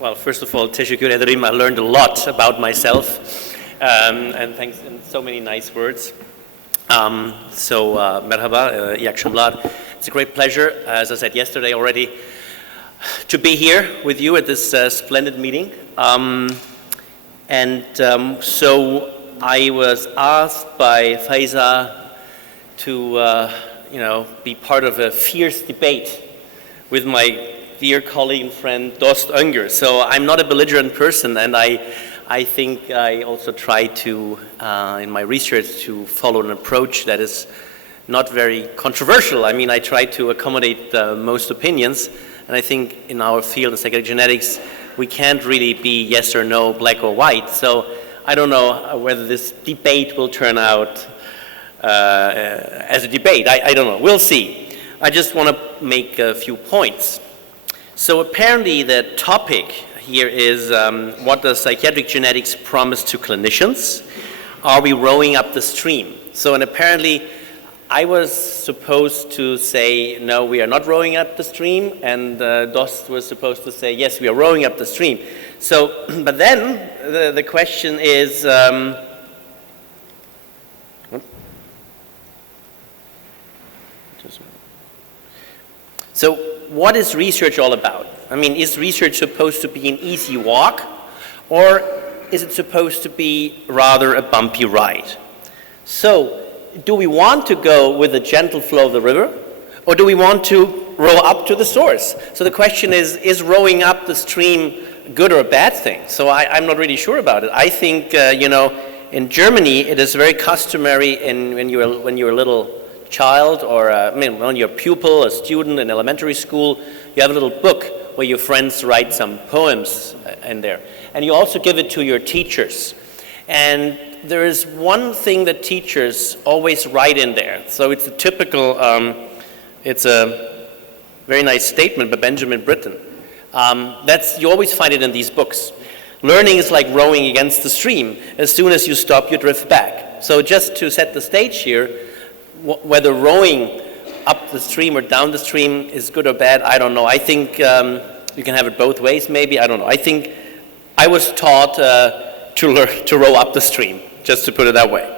Well, first of all, teşekkür ederim. I learned a lot about myself, and thanks in so many nice words. Merhaba, iyi akşamlar. It's a great pleasure, as I said yesterday already, to be here with you at this splendid meeting. So I was asked by Faiza to, be part of a fierce debate with my dear colleague and friend Dost Önger. So I'm not a belligerent person, and I think I also try to, in my research, to follow an approach that is not very controversial. I mean, I try to accommodate most opinions, and I think in our field of psychiatric genetics, we can't really be yes or no, black or white. So I don't know whether this debate will turn out as a debate. I don't know. We'll see. I just want to make a few points. So apparently the topic here is what does psychiatric genetics promise to clinicians? Are we rowing up the stream? So, and apparently I was supposed to say, no, we are not rowing up the stream, and Dost was supposed to say, yes, we are rowing up the stream. So, but then the question is, so what is research all about? I mean, is research supposed to be an easy walk, or is it supposed to be rather a bumpy ride? So, do we want to go with the gentle flow of the river, or do we want to row up to the source? So the question is rowing up the stream a good or a bad thing? So I'm not really sure about it. I think, in Germany, it is very customary when you're a little child, or when you're a pupil, a student in elementary school, you have a little book where your friends write some poems in there. And you also give it to your teachers. And there is one thing that teachers always write in there. So it's a typical, it's a very nice statement by Benjamin Britten. You always find it in these books. Learning is like rowing against the stream. As soon as you stop, you drift back. So just to set the stage here, whether rowing up the stream or down the stream is good or bad, I don't know. I think you can have it both ways, maybe. I don't know. I think I was taught to row up the stream, just to put it that way.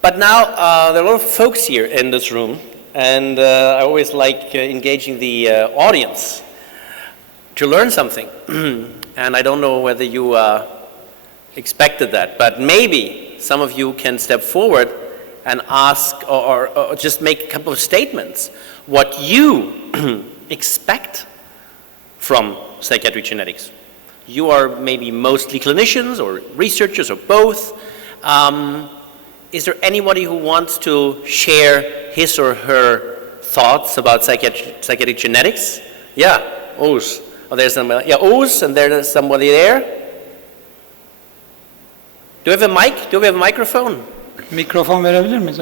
But now there are a lot of folks here in this room, and I always like engaging the audience to learn something. And I don't know whether you expected that, but maybe some of you can step forward and ask or just make a couple of statements what you expect from psychiatric genetics. You are maybe mostly clinicians or researchers or both. Is there anybody who wants to share his or her thoughts about psychiatric genetics? Yeah, Oz. Oh, there's somebody. Yeah, Oz, and there's somebody there. Do we have a mic? Do we have a microphone? Mikrofon verebilir miyiz?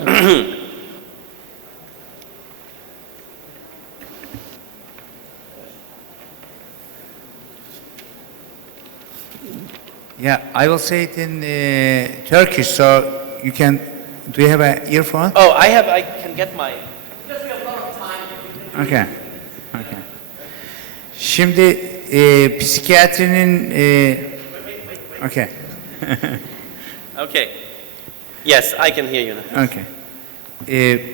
Yeah, I will say it in Turkish, so you can. Do you have an earphone? Oh, I can get my. Because we have a lot of time. Okay. Okay. Şimdi psikiyatrinin. Okay. Okay. Yes, I can hear you now. Okay.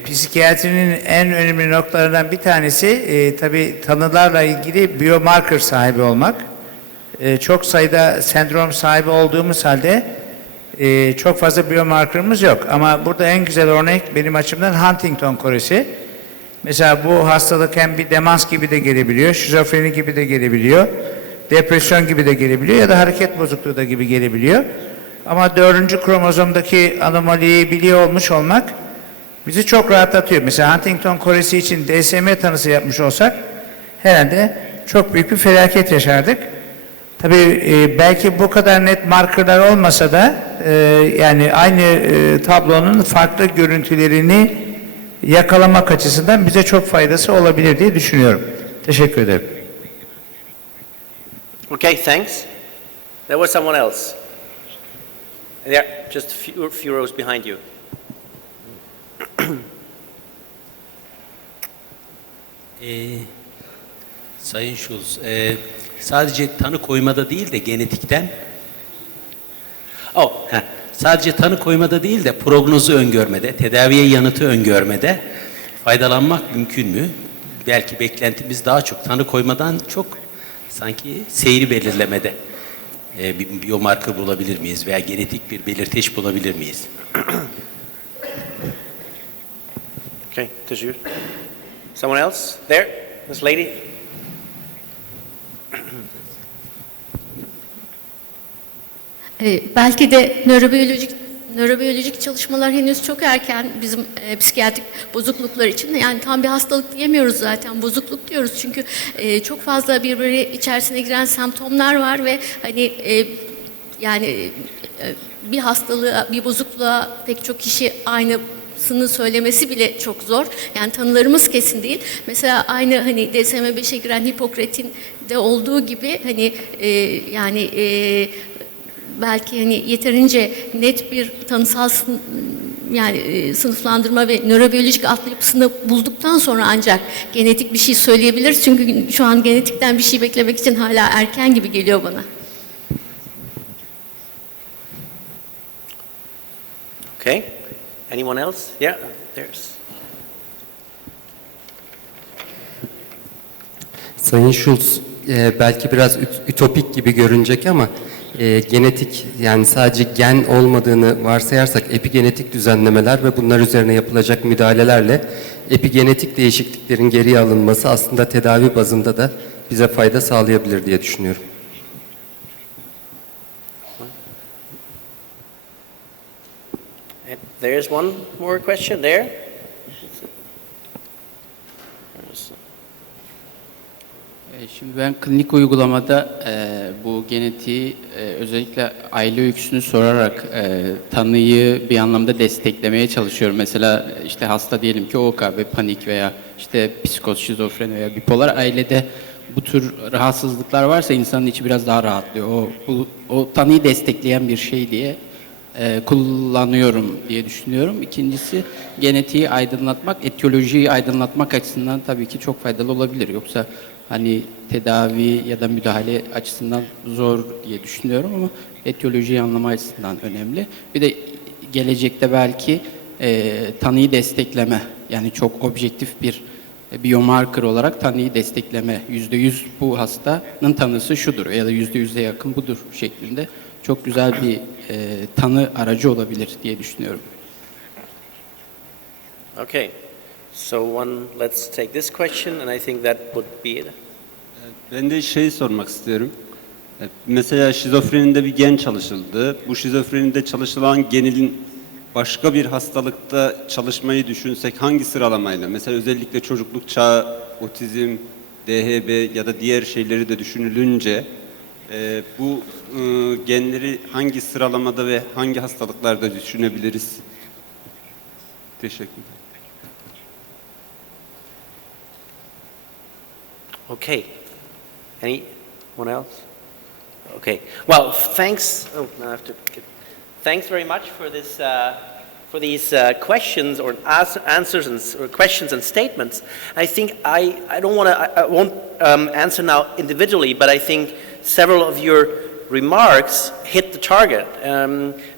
Psikiyatrinin en önemli noktalarından bir tanesi tabii tanılarla ilgili biomarker sahibi olmak. Çok sayıda sendrom sahibi olduğumuz halde çok fazla biomarkerımız yok. Ama burada en güzel örnek benim açımdan Huntington koresi. Mesela bu hastalık hem bir demans gibi de gelebiliyor, şizofreni gibi de gelebiliyor, depresyon gibi de gelebiliyor ya da hareket bozukluğu da gibi gelebiliyor. Ama 4. kromozomdaki anomaliyi biliyor olmuş olmak bizi çok rahatlatıyor. Mesela Huntington koresi için DSM tanısı yapmış olsak herhalde çok büyük bir felaket yaşardık. Tabii belki bu kadar net markerlar olmasa da yani aynı tablonun farklı görüntülerini yakalamak açısından bize çok faydası olabilir diye düşünüyorum. Teşekkür ederim. Okay, thanks. There was someone else. There, just a few rows behind you. Sayın Schulz, sadece tanı koymada değil de genetikten, sadece tanı koymada değil de prognozu öngörmede, tedaviye yanıtı öngörmede faydalanmak mümkün mü? Belki beklentimiz daha çok tanı koymadan çok sanki seyri belirlemede bir biomarker bulabilir miyiz veya genetik bir belirteç bulabilir miyiz? Okay, Tajir. Someone else? There? This lady? Belki de nörobiyolojik çalışmalar henüz çok erken bizim psikiyatrik bozukluklar için. Yani tam bir hastalık diyemiyoruz zaten, bozukluk diyoruz. Çünkü çok fazla birbiri içerisine giren semptomlar var ve hani yani bir hastalığa, bir bozukluğa pek çok kişi aynısını söylemesi bile çok zor. Yani tanılarımız kesin değil. Mesela aynı hani DSM-5'e giren Hipokrat'in de olduğu gibi hani belki hani yeterince net bir tanısal sınıflandırma ve nörobiyolojik altyapısını bulduktan sonra ancak genetik bir şey söyleyebiliriz. Çünkü şu an genetikten bir şey beklemek için hala erken gibi geliyor bana. Okay. Anyone else? Yeah, there's. Sayın Schulz, belki biraz ütopik gibi görünecek ama genetik, yani sadece gen olmadığını varsayarsak epigenetik düzenlemeler ve bunlar üzerine yapılacak müdahalelerle epigenetik değişikliklerin geriye alınması aslında tedavi bazında da bize fayda sağlayabilir diye düşünüyorum. There's one more question there. Şimdi ben klinik uygulamada bu genetiği özellikle aile öyküsünü sorarak tanıyı bir anlamda desteklemeye çalışıyorum. Mesela işte hasta diyelim ki OKB, panik veya işte psikoz, şizofreni veya bipolar, ailede bu tür rahatsızlıklar varsa insanın içi biraz daha rahatlıyor. O tanıyı destekleyen bir şey diye kullanıyorum diye düşünüyorum. İkincisi, genetiği aydınlatmak, etiyolojiyi aydınlatmak açısından tabii ki çok faydalı olabilir. Yoksa hani tedavi ya da müdahale açısından zor diye düşünüyorum ama etiyolojiyi anlama açısından önemli. Bir de gelecekte belki tanıyı destekleme, yani çok objektif bir biomarker olarak tanıyı destekleme, %100 bu hastanın tanısı şudur ya da %100'e yakın budur şeklinde çok güzel bir tanı aracı olabilir diye düşünüyorum. Okay. So let's take this question, and I think that would be it. Ben de sormak istiyorum. Mesela şizofrenide bir gen çalışıldı. Bu şizofrenide çalışılan genin başka bir hastalıkta çalışmayı düşünsek hangi sıralamayla? Mesela özellikle çocukluk çağı, otizm, DHB ya da diğer şeyleri de düşünülünce bu genleri hangi sıralamada ve hangi hastalıklarda düşünebiliriz? Teşekkürler. Okay. Anyone else? Okay. Well, thanks. Oh, now I have to. Thanks very much for these questions or answers or questions and statements. I think I don't want to. I won't answer now individually, but I think several of your remarks hit the target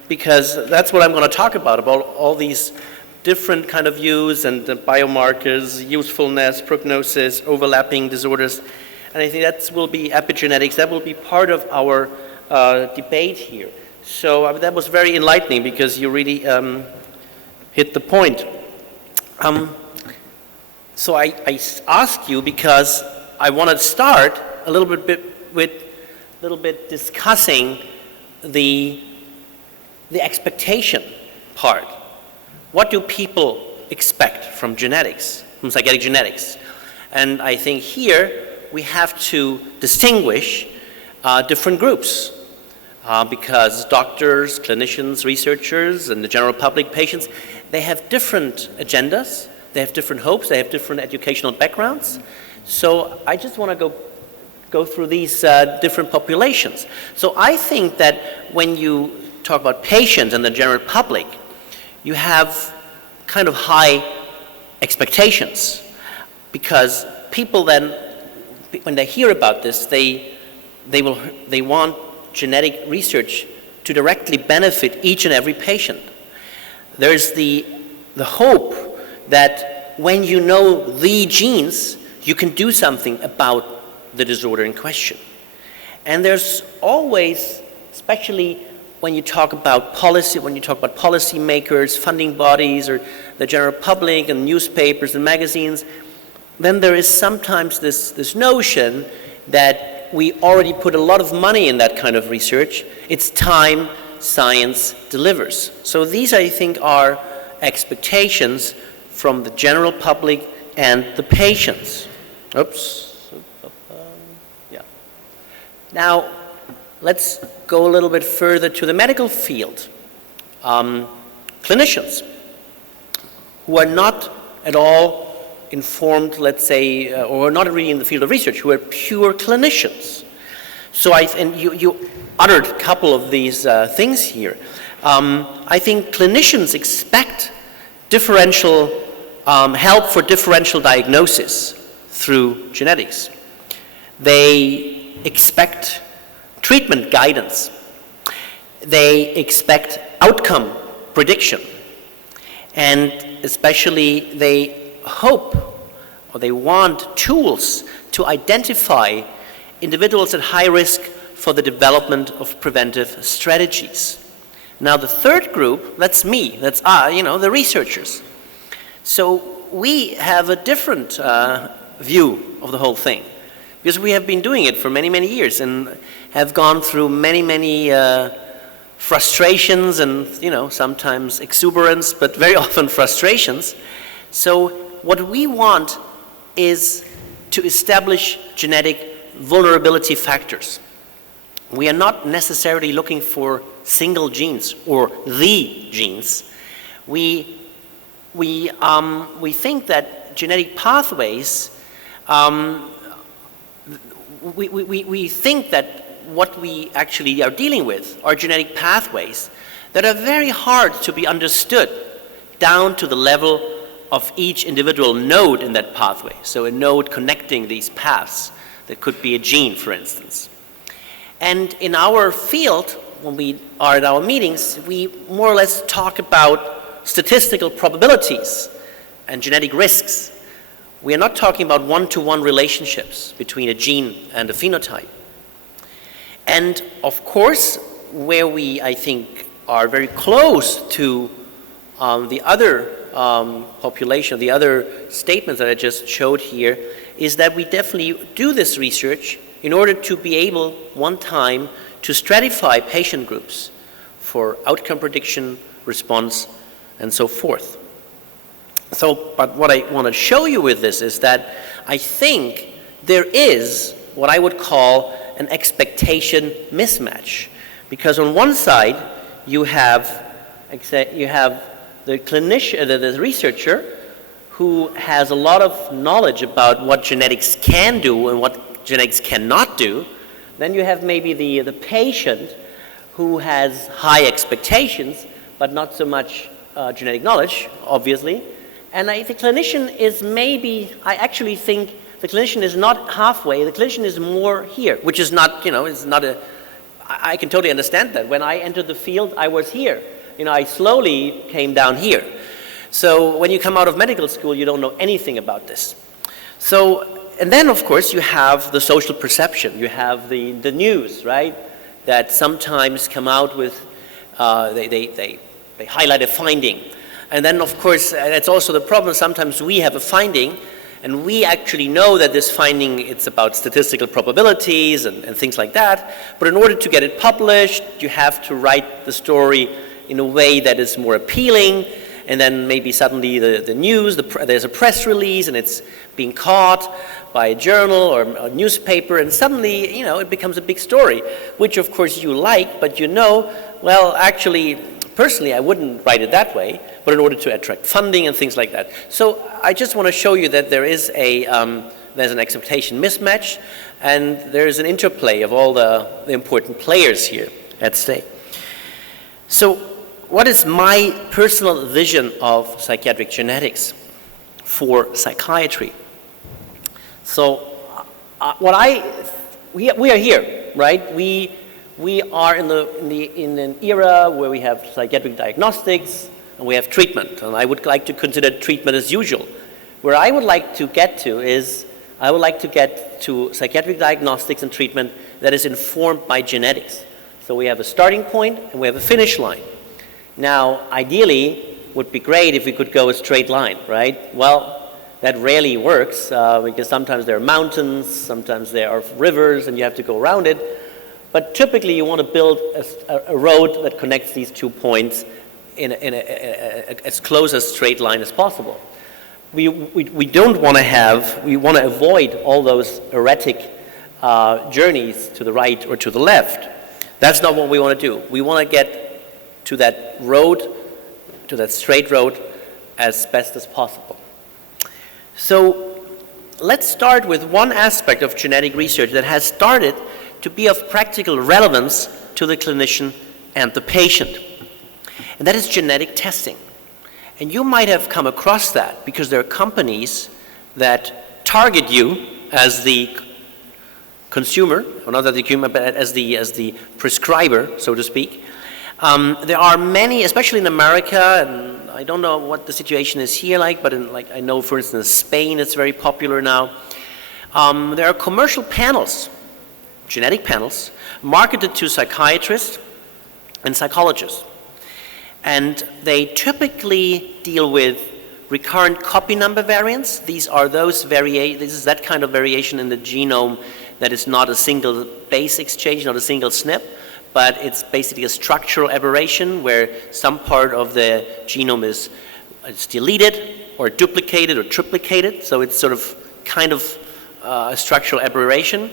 because that's what I'm going to talk about all these different kind of views and the biomarkers, usefulness, prognosis, overlapping disorders. And I think that will be epigenetics. That will be part of our debate here. So that was very enlightening because you really hit the point. So I ask you because I want to start a little bit discussing the expectation part. What do people expect from genetics, from psychiatric genetics? And I think here we have to distinguish different groups because doctors, clinicians, researchers, and the general public, patients, they have different agendas, they have different hopes, they have different educational backgrounds. So I just want to go through these different populations. So I think that when you talk about patients and the general public, you have kind of high expectations because people then when they hear about this, they want genetic research to directly benefit each and every patient. There's the hope that when you know the genes, you can do something about the disorder in question. And there's always, especially when you talk about policy, when you talk about policymakers, funding bodies, or the general public, and newspapers and magazines, then there is sometimes this notion that we already put a lot of money in that kind of research. It's time science delivers. So these, I think, are expectations from the general public and the patients. Oops. Yeah. Now, let's go a little bit further to the medical field. Clinicians who are not at all informed, let's say, or not really in the field of research, who are pure clinicians. So and you uttered a couple of these things here. I think clinicians expect differential help for differential diagnosis through genetics. They expect treatment guidance. They expect outcome prediction. And especially they hope or they want tools to identify individuals at high risk for the development of preventive strategies. Now the third group, that's me, that's the researchers. So we have a different view of the whole thing, because we have been doing it for many, many years and have gone through many, many frustrations and, sometimes exuberance, but very often frustrations. So what we want is to establish genetic vulnerability factors. We are not necessarily looking for single genes or the genes. We think that genetic pathways, we think that what we actually are dealing with are genetic pathways that are very hard to be understood down to the level of each individual node in that pathway. So a node connecting these paths, that could be a gene, for instance. And in our field, when we are at our meetings, we more or less talk about statistical probabilities and genetic risks. We are not talking about one-to-one relationships between a gene and a phenotype. And of course, where we, I think, are very close to the other population, the other statements that I just showed here, is that we definitely do this research in order to be able, one time, to stratify patient groups for outcome prediction, response, and so forth. So, but what I want to show you with this is that I think there is what I would call an expectation mismatch. Because on one side, you have the clinician, the researcher, who has a lot of knowledge about what genetics can do and what genetics cannot do. Then you have maybe the patient who has high expectations, but not so much genetic knowledge, obviously. And the clinician is maybe, I actually think the clinician is not halfway, the clinician is more here, which is not, is not I can totally understand that. When I entered the field, I was here. I slowly came down here. So when you come out of medical school, you don't know anything about this. So, and then of course you have the social perception, you have the news, right? That sometimes come out with, they highlight a finding. And then of course, that's also the problem, sometimes we have a finding and we actually know that this finding, it's about statistical probabilities and things like that. But in order to get it published, you have to write the story in a way that is more appealing. And then maybe suddenly the news, there's a press release and it's being caught by a journal or a newspaper, and suddenly, it becomes a big story, which of course you like, but well, actually, personally, I wouldn't write it that way, but in order to attract funding and things like that. So I just want to show you that there is there's an expectation mismatch, and there's an interplay of all the important players here at stake. So what is my personal vision of psychiatric genetics for psychiatry? So we are here, right? We are in an era where we have psychiatric diagnostics and we have treatment, and I would like to consider treatment as usual. Where I would like to get to is, I would like to get to psychiatric diagnostics and treatment that is informed by genetics. So we have a starting point and we have a finish line. Now, ideally, it would be great if we could go a straight line, right? Well, that rarely works because sometimes there are mountains, sometimes there are rivers, and you have to go around it. But typically, you want to build a road that connects these 2 points in as close a straight line as possible. We don't want to have, we want to avoid all those erratic journeys to the right or to the left. That's not what we want to do. We want to get to that road, to that straight road, as best as possible. So let's start with one aspect of genetic research that has started to be of practical relevance to the clinician and the patient. And that is genetic testing. And you might have come across that because there are companies that target you as the consumer, or not as the consumer, but as the prescriber, so to speak. There are many, especially in America, and I don't know what the situation is here like, but I know, for instance, Spain, it's very popular now. There are commercial panels, genetic panels, marketed to psychiatrists and psychologists. And they typically deal with recurrent copy number variants. These are those this is that kind of variation in the genome that is not a single base exchange, not a single SNP, but it's basically a structural aberration where some part of the genome is deleted or duplicated or triplicated. So it's sort of kind of a structural aberration.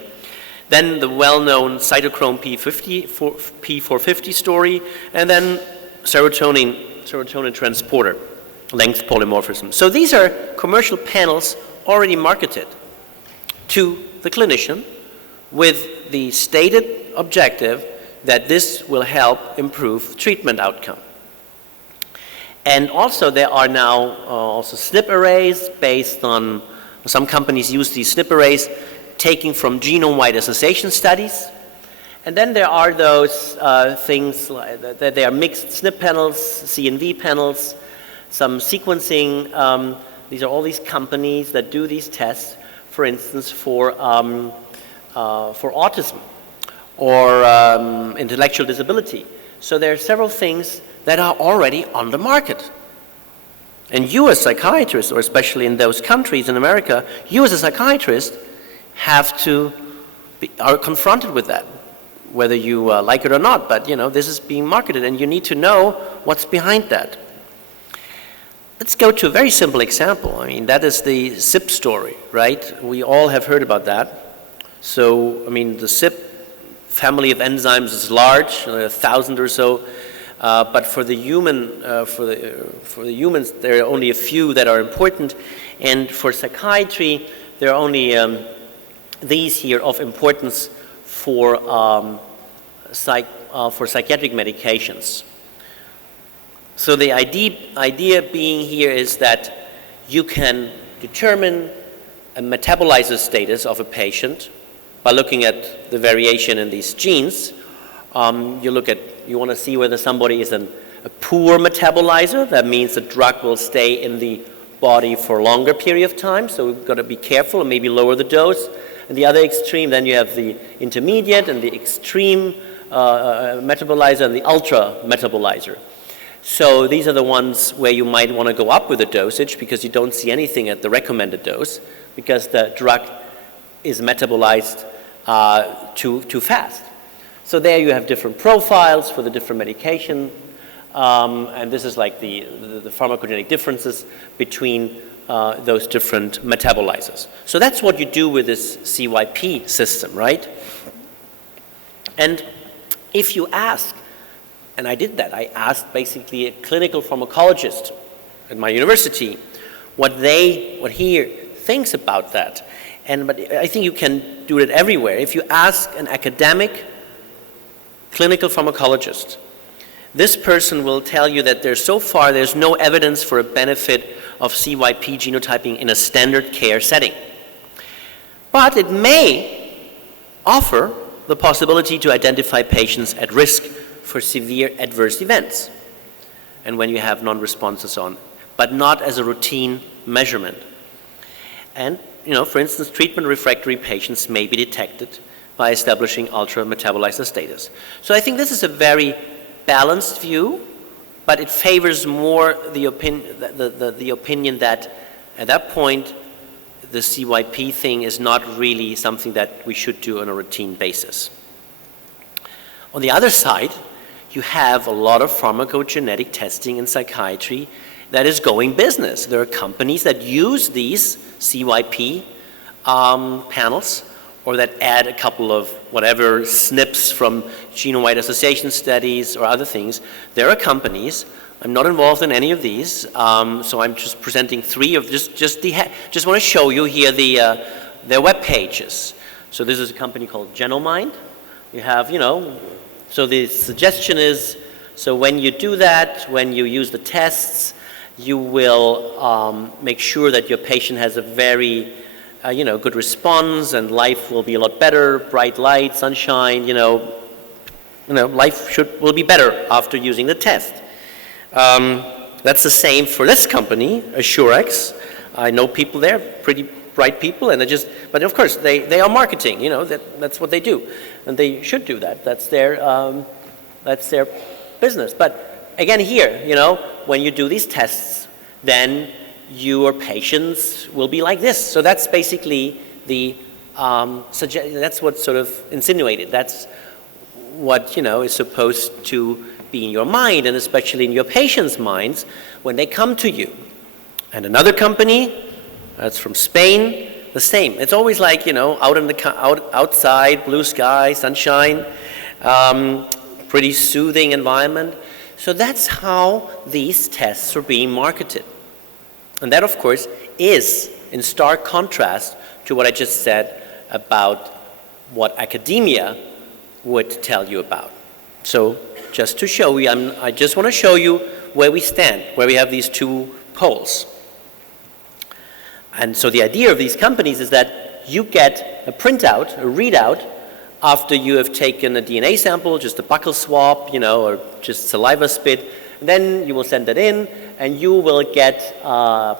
Then the well-known cytochrome P450 story, and then serotonin transporter, length polymorphism. So these are commercial panels already marketed to the clinician with the stated objective that this will help improve treatment outcome. And also there are now also SNP arrays based on, some companies use these SNP arrays taking from genome-wide association studies. And then there are those things like that they are mixed SNP panels, CNV panels, some sequencing. These are all these companies that do these tests, for instance, for autism or intellectual disability. So there are several things that are already on the market. And you as psychiatrists, or especially in those countries in America, you as a psychiatrist are confronted with that, whether you like it or not, but this is being marketed and you need to know what's behind that. Let's go to a very simple example. I mean, that is the CYP story, right? We all have heard about that. So, I mean, the CYP family of enzymes is large, 1,000 or so, but for the humans, there are only a few that are important, and for psychiatry, there are only these here of importance for psychiatric medications. So the idea being here is that you can determine a metabolizer status of a patient by looking at the variation in these genes. You want to see whether somebody is a poor metabolizer. That means the drug will stay in the body for a longer period of time, so we've got to be careful and maybe lower the dose. And the other extreme, then you have the intermediate and the extreme metabolizer and the ultra metabolizer. So these are the ones where you might want to go up with the dosage because you don't see anything at the recommended dose because the drug is metabolized too fast. So there you have different profiles for the different medication, and this is like the pharmacogenetic differences between those different metabolizers. So that's what you do with this CYP system, right? And if you ask, and I did that, I asked basically a clinical pharmacologist at my university what he thinks about that. But I think you can do it everywhere. If you ask an academic clinical pharmacologist, this person will tell you that there's no evidence for a benefit of CYP genotyping in a standard care setting. But it may offer the possibility to identify patients at risk for severe adverse events, and when you have non-responses on, but not as a routine measurement. And, for instance, treatment refractory patients may be detected by establishing ultra-metabolizer status. So I think this is a very balanced view, but it favors more the opinion that at that point the CYP thing is not really something that we should do on a routine basis. On the other side, you have a lot of pharmacogenetic testing in psychiatry that is going business. There are companies that use these CYP panels, or that add a couple of whatever SNPs from genome-wide association studies or other things. There are companies. I'm not involved in any of these, so I'm just presenting three of just want to show you here their web pages. So this is a company called Genomind. You have, so the suggestion is, so when you do that, when you use the tests, you will make sure that your patient has a very good response, and life will be a lot better, bright light, sunshine, life will be better after using the test. That's the same for this company, Assurex. I know people there, pretty bright people, and but of course they are marketing, that's what they do, and they should do that. That's their business. But again here, when you do these tests, then your patients will be like this. So that's basically that's what's sort of insinuated. That's what, is supposed to be in your mind, and especially in your patients' minds when they come to you. And another company, that's from Spain, the same. It's always like, outside, blue sky, sunshine, pretty soothing environment. So that's how these tests are being marketed. And that, of course, is in stark contrast to what I just said about what academia would tell you about. So just to show you, I just want to show you where we stand, where we have these two poles. And so the idea of these companies is that you get a printout, a readout, after you have taken a DNA sample, just a buccal swab, or just saliva spit. And then you will send that in, and you will get a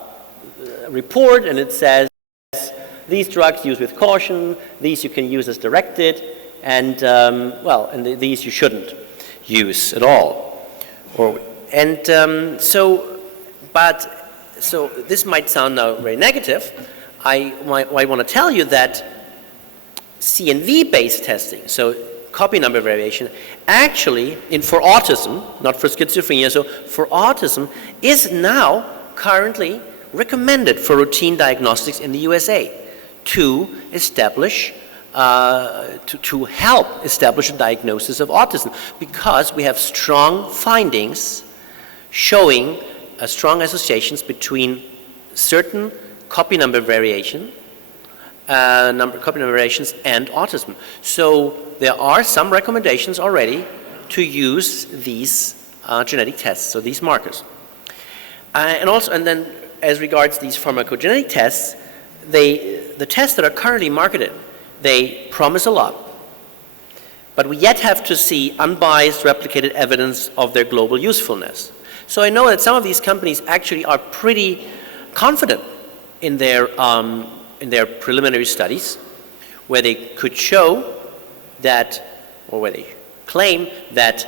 report, and it says, these drugs used with caution, these you can use as directed, and these you shouldn't use at all. So this might sound now very negative. I want to tell you that CNV-based testing, so copy number variation, actually, for autism, not for schizophrenia, so for autism, is now currently recommended for routine diagnostics in the USA to establish, to help establish a diagnosis of autism, because we have strong findings showing strong associations between certain copy number variations and autism. So there are some recommendations already to use these genetic tests, so these markers. And then as regards these pharmacogenetic tests, the tests that are currently marketed, they promise a lot, but we yet have to see unbiased replicated evidence of their global usefulness. So I know that some of these companies actually are pretty confident in their preliminary studies, where they could show that, or where they claim that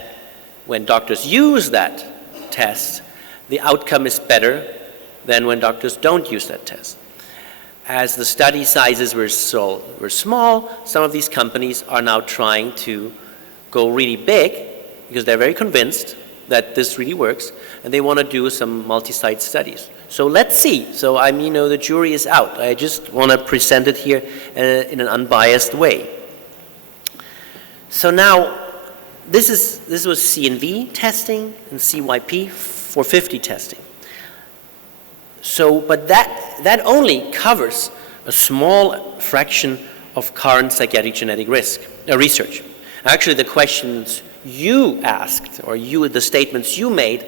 when doctors use that test, the outcome is better than when doctors don't use that test. As the study sizes were small, some of these companies are now trying to go really big because they're very convinced that this really works, and they want to do some multi-site studies. So let's see. So the jury is out. I just want to present it here in an unbiased way. So now, this was CNV testing and CYP 450 testing. So, but that only covers a small fraction of current psychiatric genetic research. Actually, the questions you asked, or the statements you made,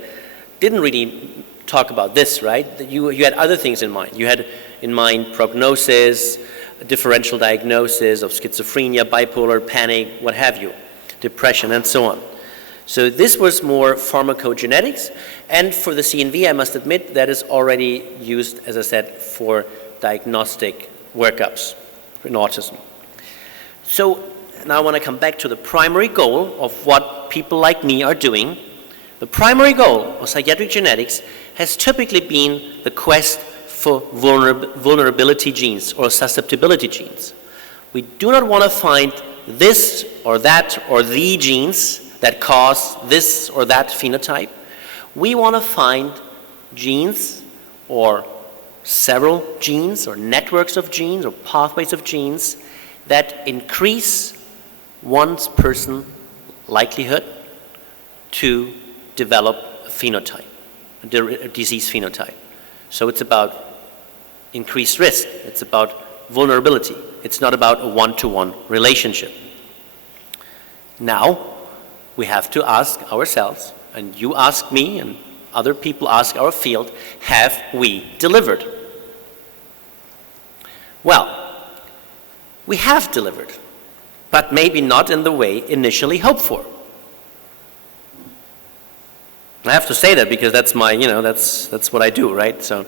didn't really talk about this, right? You had other things in mind. You had in mind prognosis, a differential diagnosis of schizophrenia, bipolar, panic, what have you, depression, and so on. So this was more pharmacogenetics, and for the CNV, I must admit, that is already used, as I said, for diagnostic workups in autism. So now I want to come back to the primary goal of what people like me are doing. The primary goal of psychiatric genetics has typically been the quest for vulnerability genes or susceptibility genes. We do not want to find this or that or the genes that cause this or that phenotype. We want to find genes or several genes or networks of genes or pathways of genes that increase one's person's likelihood to develop a phenotype, a disease phenotype. So it's about increased risk. It's about vulnerability. It's not about a one-to-one relationship. Now, we have to ask ourselves, and you ask me, and other people ask our field, have we delivered? Well, we have delivered, but maybe not in the way initially hoped for. I have to say that because that's my, that's what I do, right? So,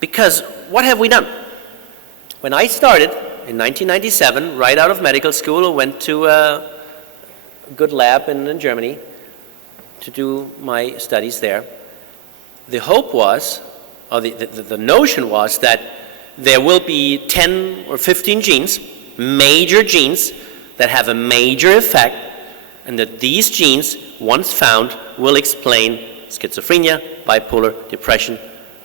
because what have we done? When I started in 1997, right out of medical school, I went to a good lab in Germany to do my studies there. The hope was, or the notion was that there will be 10 or 15 genes, major genes, that have a major effect, and that these genes, once found, will explain schizophrenia, bipolar, depression,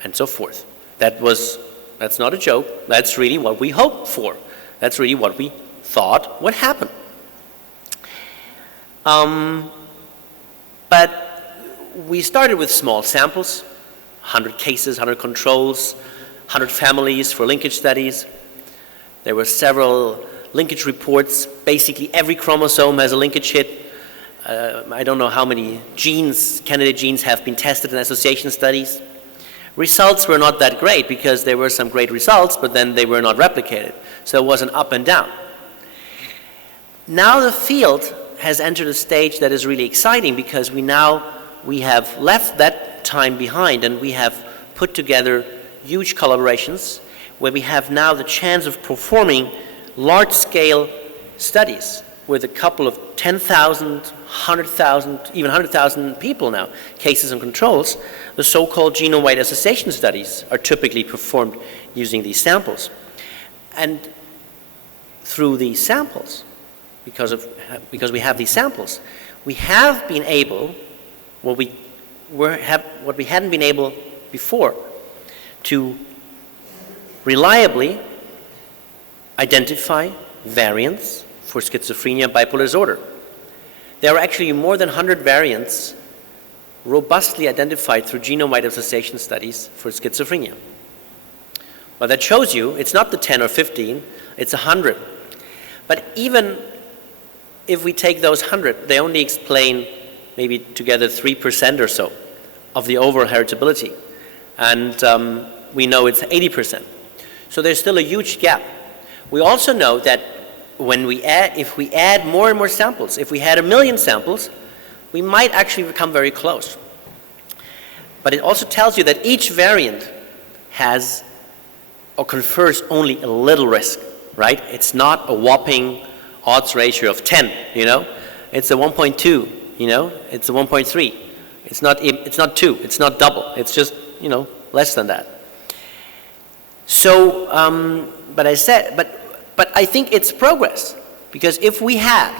and so forth. That's not a joke. That's really what we hoped for. That's really what we thought would happen. But we started with small samples, 100 cases, 100 controls, 100 families for linkage studies. There were several linkage reports. Basically, every chromosome has a linkage hit. I don't know how many genes, candidate genes, have been tested in association studies. Results were not that great because there were some great results, but then they were not replicated. So it was an up and down. Now the field has entered a stage that is really exciting because we have left that time behind and we have put together huge collaborations where we have now the chance of performing large-scale studies with a couple of 10,000, 100,000, even 100,000 people now, cases and controls. The so-called genome-wide association studies are typically performed using these samples. And through these samples, because we have these samples, we have been able, what we hadn't been able before, to reliably identify variants for schizophrenia, bipolar disorder. There are actually more than 100 variants robustly identified through genome-wide association studies for schizophrenia. Well, that shows you it's not the 10 or 15, it's 100. But even if we take those 100, they only explain maybe together 3% or so of the overall heritability. And we know it's 80%. So there's still a huge gap. We also know that if we add more and more samples, if we had 1 million samples, we might actually become very close. But it also tells you that each variant has or confers only a little risk, right? It's not a whopping odds ratio of 10, It's a 1.2, It's a 1.3. It's not 2, it's not double. It's just, less than that. So, but I think it's progress, because if we had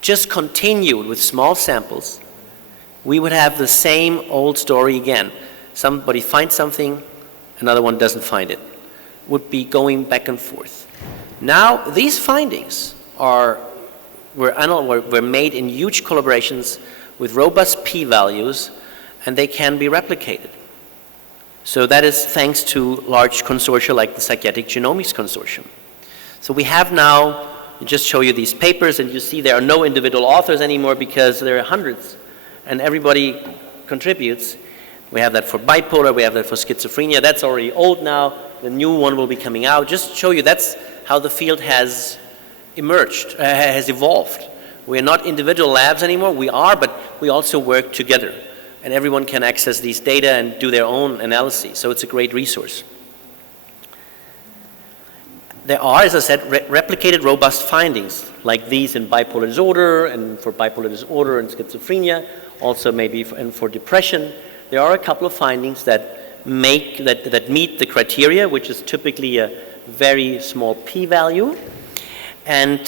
just continued with small samples, we would have the same old story again. Somebody finds something, another one doesn't find it. Would be going back and forth. Now, these findings were made in huge collaborations with robust p-values, and they can be replicated. So that is thanks to large consortia like the Psychiatric Genomics Consortium. So we have now, I just show you these papers, and you see there are no individual authors anymore because there are hundreds, and everybody contributes. We have that for bipolar, we have that for schizophrenia. That's already old now. The new one will be coming out. Just to show you that's how the field has emerged, has evolved. We are not individual labs anymore. We are, but we also work together. And everyone can access these data and do their own analysis. So it's a great resource. There are, as I said, replicated robust findings like these in bipolar disorder and for bipolar disorder and schizophrenia, also maybe for depression. There are a couple of findings that meet the criteria, which is typically a very small p-value. And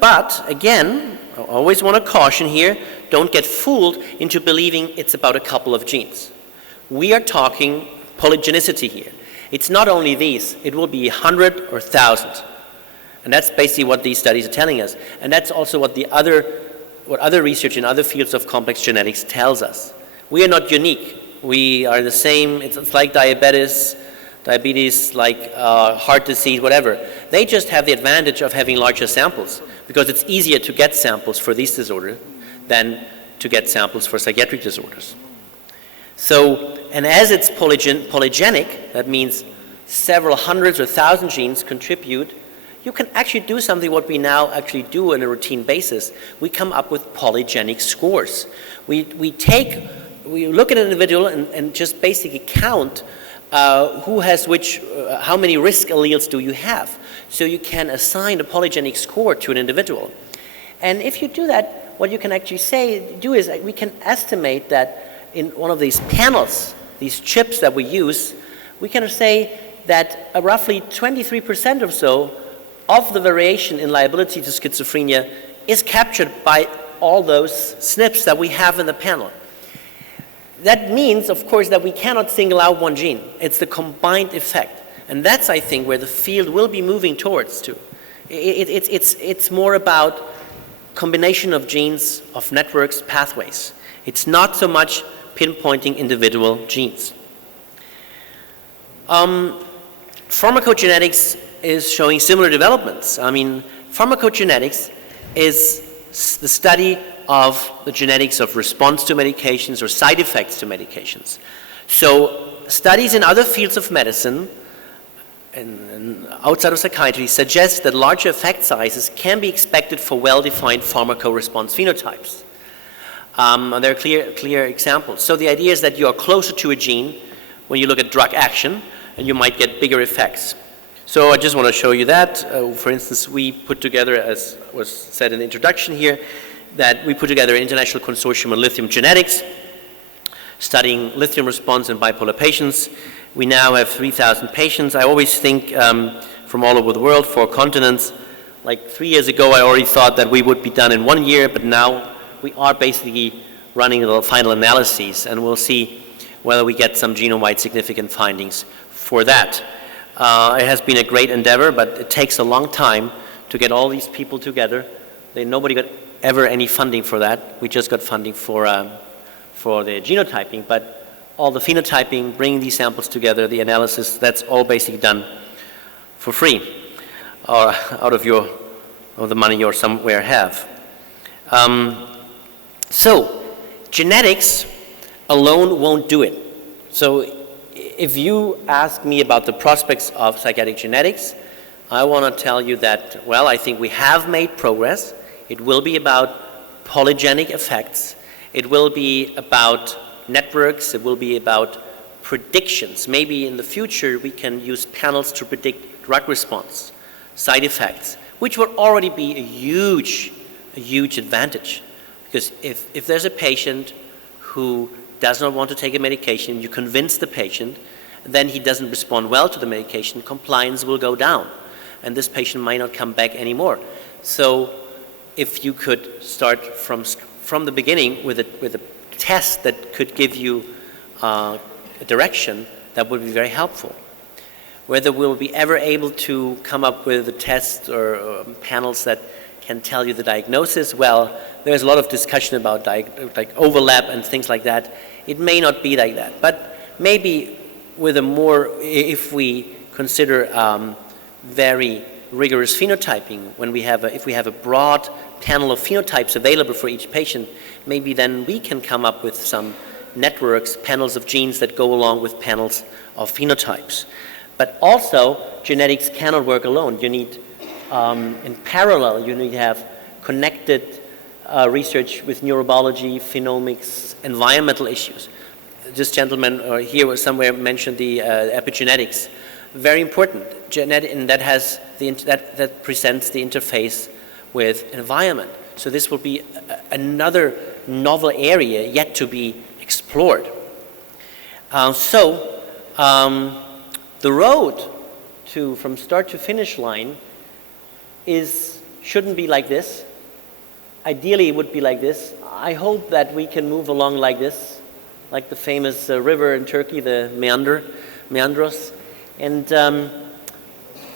but again, I always want to caution here, don't get fooled into believing it's about a couple of genes. We are talking polygenicity here. It's not only these, it will be 100 or 1,000. And that's basically what these studies are telling us. And that's also what other research in other fields of complex genetics tells us. We are not unique. We are the same, it's like diabetes, like heart disease, whatever. They just have the advantage of having larger samples because it's easier to get samples for these disorders than to get samples for psychiatric disorders. So, and as it's polygenic, that means several hundreds or thousand genes contribute, you can actually do something what we now actually do on a routine basis. We come up with polygenic scores. We look at an individual and just basically count who has which, how many risk alleles do you have. So you can assign a polygenic score to an individual. And if you do that, what you can actually do is we can estimate that in one of these panels, these chips that we use, we can say that roughly 23% or so of the variation in liability to schizophrenia is captured by all those SNPs that we have in the panel. That means, of course, that we cannot single out one gene. It's the combined effect. And that's, I think, where the field will be moving towards to. It's more about combination of genes, of networks, pathways. It's not so much pinpointing individual genes. Pharmacogenetics is showing similar developments. I mean, pharmacogenetics is the study of the genetics of response to medications or side effects to medications. So studies in other fields of medicine and outside of psychiatry suggest that larger effect sizes can be expected for well-defined pharmacoresponse phenotypes. And there are clear examples. So the idea is that you are closer to a gene when you look at drug action, and you might get bigger effects. So I just want to show you that. For instance, we put together, as was said in the introduction here, that we put together an international consortium on lithium genetics, studying lithium response in bipolar patients. We now have 3,000 patients. I always think from all over the world, 4 continents. Like 3 years ago, I already thought that we would be done in 1 year, but now we are basically running the final analyses, and we'll see whether we get some genome-wide significant findings for that. It has been a great endeavor, but it takes a long time to get all these people together. Nobody got ever any funding for that. We just got funding for the genotyping, but all the phenotyping, bringing these samples together, the analysis, that's all basically done for free, or out of the money you somewhere have. So, genetics alone won't do it. So, if you ask me about the prospects of psychiatric genetics, I want to tell you that, well, I think we have made progress. It will be about polygenic effects. It will be about networks. It will be about predictions. Maybe in the future we can use panels to predict drug response, side effects, which would already be a huge advantage. Because if there's a patient who does not want to take a medication, you convince the patient, then he doesn't respond well to the medication, compliance will go down, and this patient might not come back anymore. So if you could start from the beginning with a test that could give you a direction, that would be very helpful. Whether we'll be ever able to come up with a test or panels that can tell you the diagnosis, well, there's a lot of discussion about like overlap and things like that. It may not be like that, but maybe with if we consider very rigorous phenotyping, if we have a broad panel of phenotypes available for each patient, maybe then we can come up with some networks, panels of genes that go along with panels of phenotypes. But also, genetics cannot work alone. You need, in parallel, you need to have connected research with neurobiology, phenomics, environmental issues. This gentleman here somewhere mentioned the epigenetics. Very important, and that presents the interface with environment. So this will be another novel area yet to be explored. The road from start to finish line shouldn't be like this. Ideally, it would be like this. I hope that we can move along like this, like the famous river in Turkey, the Meandros.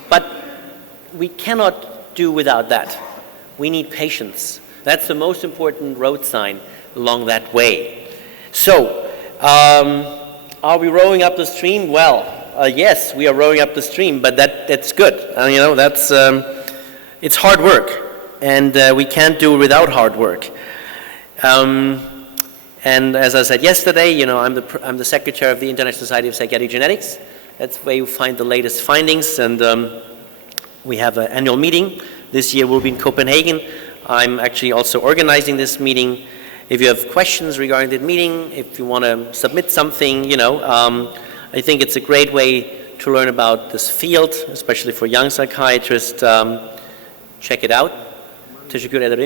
But we cannot do without that. We need patience. That's the most important road sign along that way. So, are we rowing up the stream? Well, yes, we are rowing up the stream, but that's good. It's hard work, and we can't do it without hard work. And as I said yesterday, I'm the secretary of the International Society of Psychiatric Genetics. That's where you find the latest findings, and we have an annual meeting. This year we'll be in Copenhagen. I'm actually also organizing this meeting. If you have questions regarding the meeting, if you want to submit something, I think it's a great way to learn about this field, especially for young psychiatrists. Check it out. Teşekkür ederim.